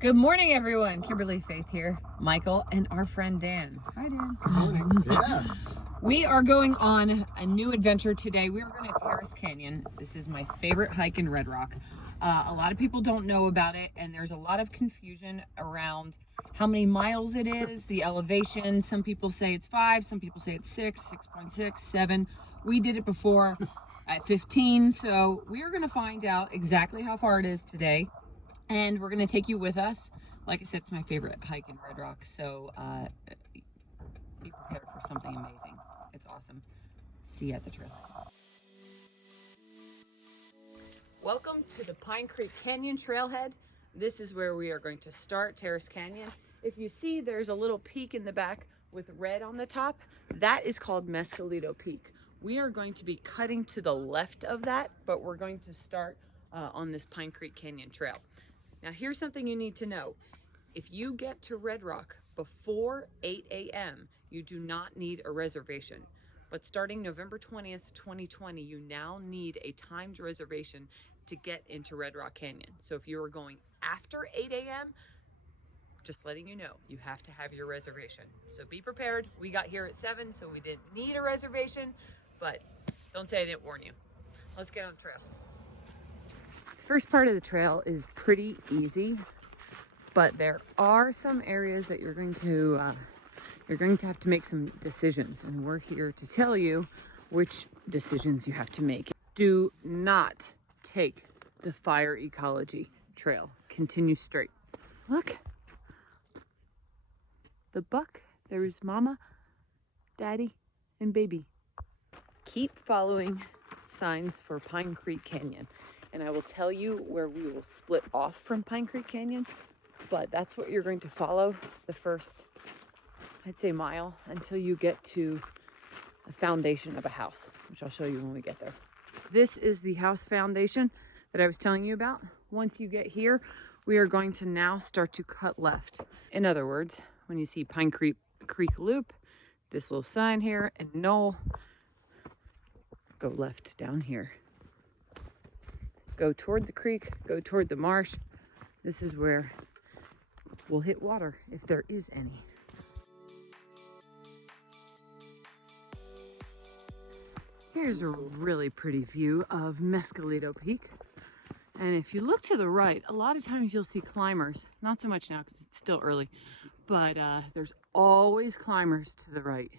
Good morning, everyone. Kimberly, Faith here, Michael, and our friend Dan. Hi, Dan. Good morning. Yeah. We are going on a new adventure today. We are going to Terrace Canyon. This is my favorite hike in Red Rock. A lot of people don't know about it, and there's a lot of confusion around how many miles it is, the elevation. Some people say it's 5, some people say it's 6, 6.6, 7. We did it before at 15, so we are going to find out exactly how far it is today. And we're going to take you with us. Like I said, it's my favorite hike in Red Rock, so be prepared for something amazing. It's awesome. See you at the trail. Welcome to the Pine Creek Canyon Trailhead. This is where we are going to start Terrace Canyon. If you see, there's a little peak in the back with red on the top. That is called Mescalito Peak. We are going to be cutting to the left of that, but we're going to start on this Pine Creek Canyon Trail. Now, here's something you need to know. If you get to Red Rock before 8 a.m., you do not need a reservation. But starting November 20th, 2020, you now need a timed reservation to get into Red Rock Canyon. So if you are going after 8 a.m., just letting you know, you have to have your reservation. So be prepared. We got here at 7, so we didn't need a reservation, but don't say I didn't warn you. Let's get on the trail. First part of the trail is pretty easy, but there are some areas that you're going to have to make some decisions, and we're here to tell you which decisions you have to make. Do not take the fire ecology trail. Continue straight. Look, the buck. There's mama, daddy, and baby. Keep following signs for Pine Creek Canyon. And I will tell you where we will split off from Pine Creek Canyon, but that's what you're going to follow the first, I'd say, mile until you get to the foundation of a house, which I'll show you when we get there. This is the house foundation that I was telling you about. Once you get here, we are going to now start to cut left. In other words, when you see Pine Creek Loop, this little sign here, and Knoll, go left down here. Go toward the creek, go toward the marsh. This is where we'll hit water if there is any. Here's a really pretty view of Mescalito Peak. And if you look to the right, a lot of times you'll see climbers. Not so much now because it's still early, but there's always climbers to the right.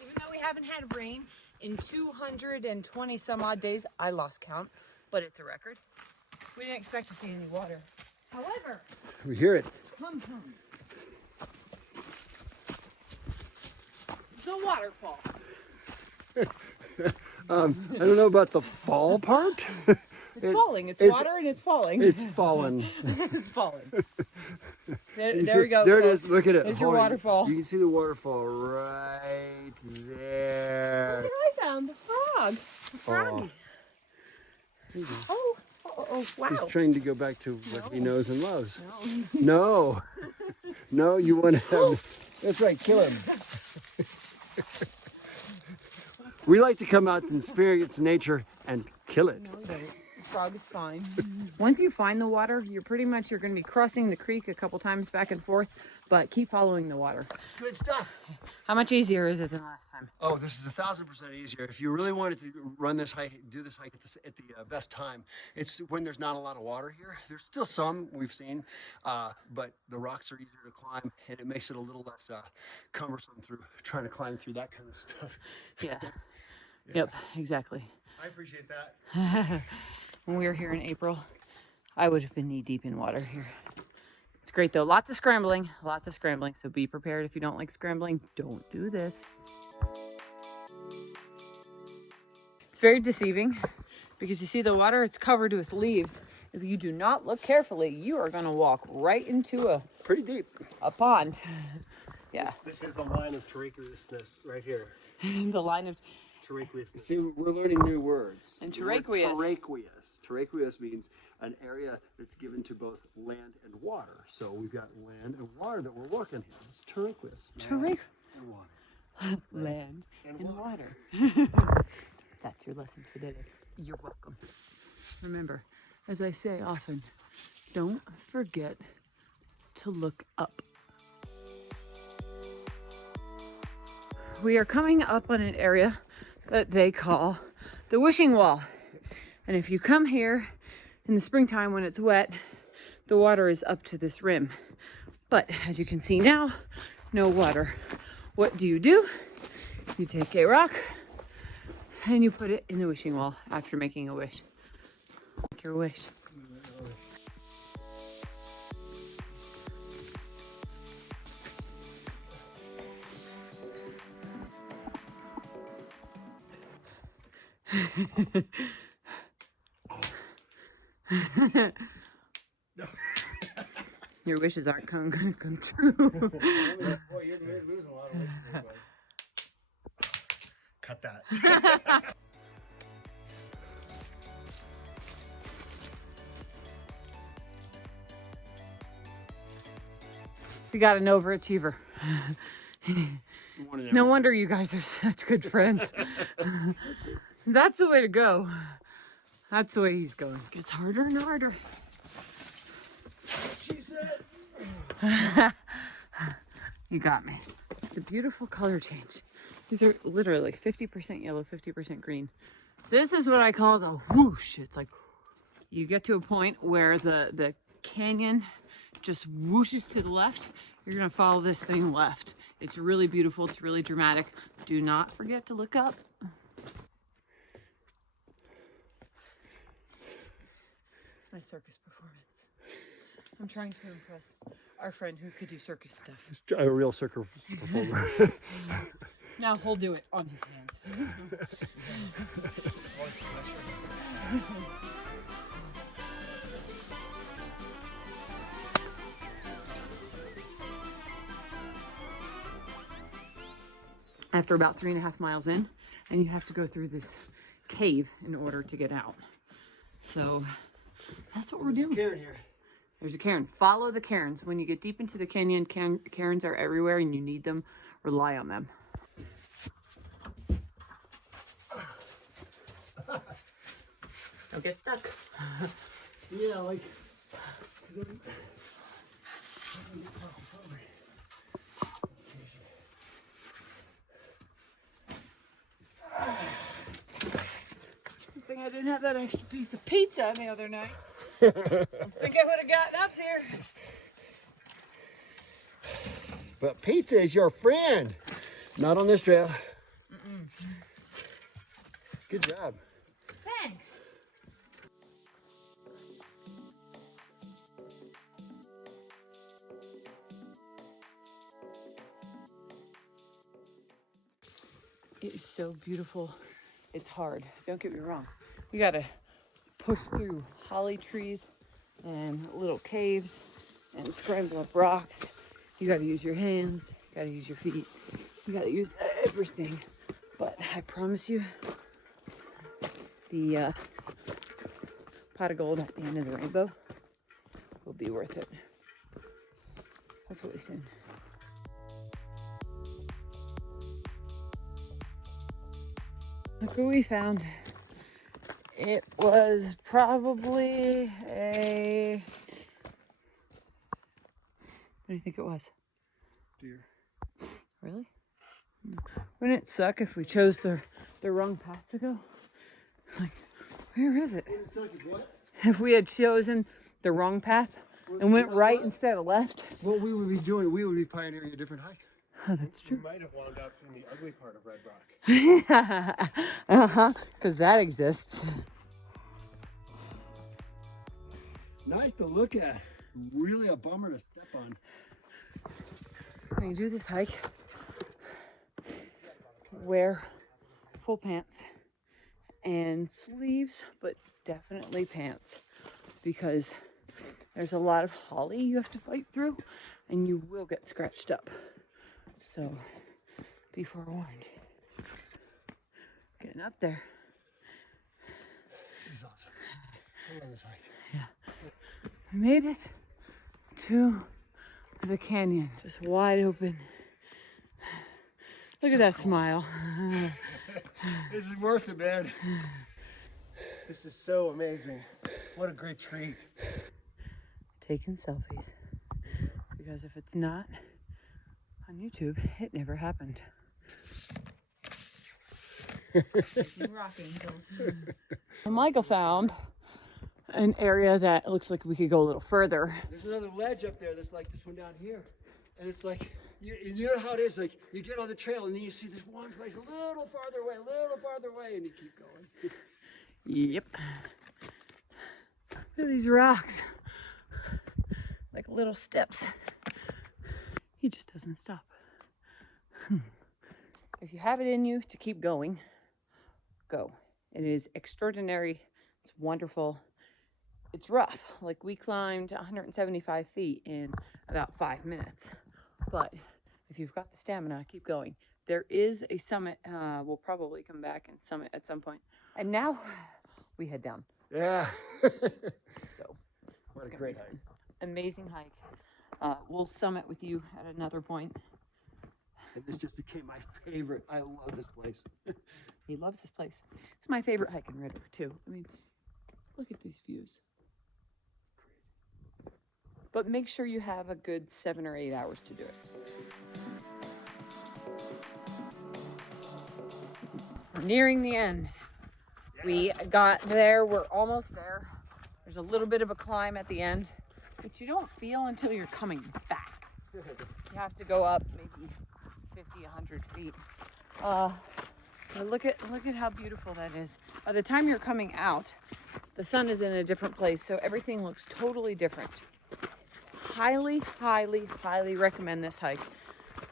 Even though we haven't had rain in 220 some odd days, I lost count, but it's a record. We didn't expect to see any water. However, We hear it. The waterfall. I don't know about the fall part. It's falling. It's water and it's falling. It's fallen. It's falling. There See, we go. There it folks. is. Look at it. There's your Hold on. waterfall. You can see the waterfall right there. Look what I found. The frog. The froggy. Oh, wow. He's trying to go back to what he knows and loves. No. No, you want to have... That's right, kill him. We like to come out and experience nature and kill it. No, we don't. The frog is fine. Once you find the water, you're going to be crossing the creek a couple times back and forth, but keep following the water. Good stuff. How much easier is it than last time? Oh, this is 1,000% easier. If you really wanted to run this hike, do this hike at the best time, it's when there's not a lot of water here. There's still some we've seen, but the rocks are easier to climb, and it makes it a little less cumbersome through trying to climb through that kind of stuff. Yeah. Yep, exactly. I appreciate that. When we were here in April, I would have been knee deep in water here. It's great though. Lots of scrambling. So be prepared. If you don't like scrambling, don't do this. It's very deceiving because you see the water, it's covered with leaves. If you do not look carefully, you are going to walk right into Pretty deep. a pond. Yeah. This is the line of terraqueousness right here. The line of Terraqueousness. See, we're learning new words. And The word terraqueous. Terraqueous. Terraqueous means an area that's given to both land and water. So we've got land and water that we're working here. It's terraqueous. terraqueous. And water. Land And and water. That's your lesson for today. You're welcome. Remember, as I say often, don't forget to look up. We are coming up on an area that they call the wishing wall. And if you come here in the springtime when it's wet, the water is up to this rim. But as you can see now, no water. What do? You take a rock and you put it in the wishing wall after making a wish. Make your wish. Your wishes aren't gonna come true. Boy, you're losing a lot of weight today, bud. Cut that. You got an overachiever. No wonder you guys are such good friends. That's the way to go. That's the way he's going. Gets harder and harder. She said. You got me. The beautiful color change. These are literally 50% yellow, 50% green. This is what I call the whoosh. It's like you get to a point where the canyon just whooshes to the left. You're gonna follow this thing left. It's really beautiful. It's really dramatic. Do not forget to look up. It's my circus performance. I'm trying to impress our friend who could do circus stuff. A real circus performer. Now he'll do it on his hands. After about 3.5 miles in, and you have to go through this cave in order to get out. So that's what we're doing. Cairn here. There's a cairn. Follow the cairns. When you get deep into the canyon, cairns are everywhere and you need them. Rely on them. Don't get stuck. Yeah, like. Good thing I didn't have that extra piece of pizza the other night. I think I would have gotten up here. But pizza is your friend. Not on this trail. Good job. Thanks. It is so beautiful. It's hard. Don't get me wrong. You gotta push through holly trees and little caves and scramble up rocks. You gotta use your hands. You gotta use your feet. You gotta use everything. But I promise you, the pot of gold at the end of the rainbow will be worth it. Hopefully soon. Look what we found. It was probably a... What do you think it was? Deer. Really? Wouldn't it suck if we chose the wrong path to go? Like, where is it? If we had chosen the wrong path and went right instead of left. What we would be doing, we would be pioneering a different hike. Oh, that's You true. might have wound up in the ugly part of Red Rock. Uh-huh, because that exists. Nice to look at. Really a bummer to step on. When you do this hike, wear full pants and sleeves, but definitely pants, because there's a lot of holly you have to fight through and you will get scratched up. So be forewarned. Getting up there. This is awesome. Come on this hike. Yeah. We made it to the canyon, just wide open. Look at that smile. This is worth it, man. This is so amazing. What a great treat. Taking selfies. Because if it's not on YouTube, it never happened. Rock angels. Michael found an area that looks like we could go a little further. There's another ledge up there that's like this one down here. And it's like, you know how it is, like you get on the trail and then you see this one place a little farther away, and you keep going. Yep. Look at these rocks. Like little steps. He just doesn't stop. If you have it in you to keep going, go. It is extraordinary. It's wonderful. It's rough. Like we climbed 175 feet in about 5 minutes. But if you've got the stamina, keep going. There is a summit. We'll probably come back and summit at some point. And now we head down. Yeah. So What a great hike. Amazing hike. We'll summit with you at another point. And this just became my favorite. I love this place. He loves this place. It's my favorite hike in Red River too. I mean, look at these views. But make sure you have a good 7 or 8 hours to do it. We're nearing the end. Yes. We got there. We're almost there. There's a little bit of a climb at the end, which you don't feel until you're coming back. You have to go up maybe 50, 100 feet. But look at how beautiful that is. By the time you're coming out, the sun is in a different place, so everything looks totally different. Highly, highly, highly recommend this hike.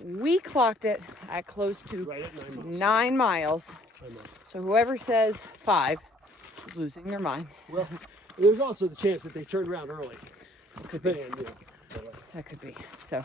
We clocked it at close to Right at 9 miles. So whoever says 5 is losing their mind. Well, there's also the chance that they turned around early. Could be. That could be. So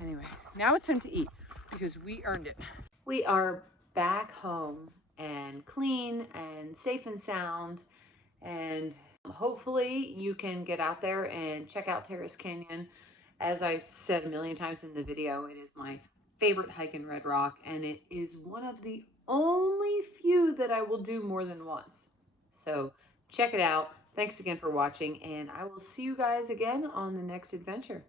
anyway, now it's time to eat because we earned it. We are back home and clean and safe and sound, and hopefully you can get out there and check out Terrace Canyon. As I said a million times in the video, it is my favorite hike in Red Rock, and it is one of the only few that I will do more than once. So check it out. Thanks again for watching, and I will see you guys again on the next adventure.